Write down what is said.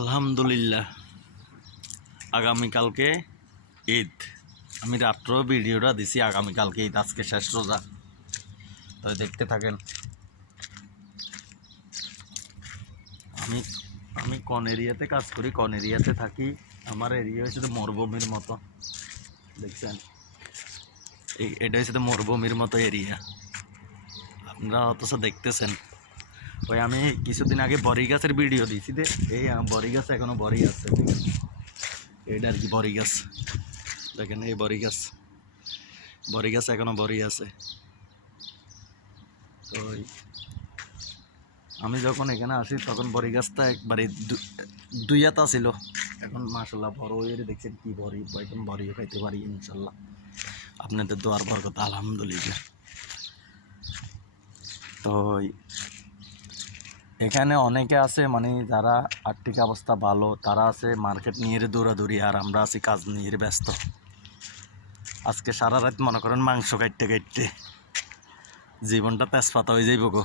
আলহামদুলিল্লাহ, আগামীকালকে ঈদ। আমি রাত্র ভিডিওটা দিছি আগামীকালকে ঈদ, আজকে শেষ রোজা। তাই দেখতে থাকেন। আমি আমি কোন এরিয়াতে কাজ করি, কোন এরিয়াতে থাকি। আমার এরিয়া হচ্ছে মরুভূমির মতো, দেখছেন? এটা হচ্ছে মরুভূমির মতো এরিয়া, আপনারা অথচ দেখতেছেন। ওই আমি কিছুদিন আগে বড়ি গাছের ভিডিও দিয়েছি, এই বড়ি গাছ এখনো বড়ি আছে, এটা আর কি বড়ি গাছ। দেখেন এই বড়ি গাছ এখনো বড়ি আছে। তো আমি যখন এখানে আসি তখন বড়ি গাছটা একবারে দুই হাতা ছিল, এখন মাশাল্লাহ বড় হয়ে দেখছেন কি বড়ি, এখন বড়িও খাইতে পারি ইনশাল্লাহ, আপনাদের দোয়ার বরকত আলহামদুলিল্লাহ। তো এখানে অনেকে আছে, মানে যারা আর্থিক অবস্থা ভালো তারা আছে মার্কেট নিয়ে দৌড়াদৌড়ি, আর আমরা আছি কাজ নিয়ে ব্যস্ত। আজকে সারা রাত মনে করেন মাংস কাটতে জীবনটা তেজপাতা হয়ে যাইব গো।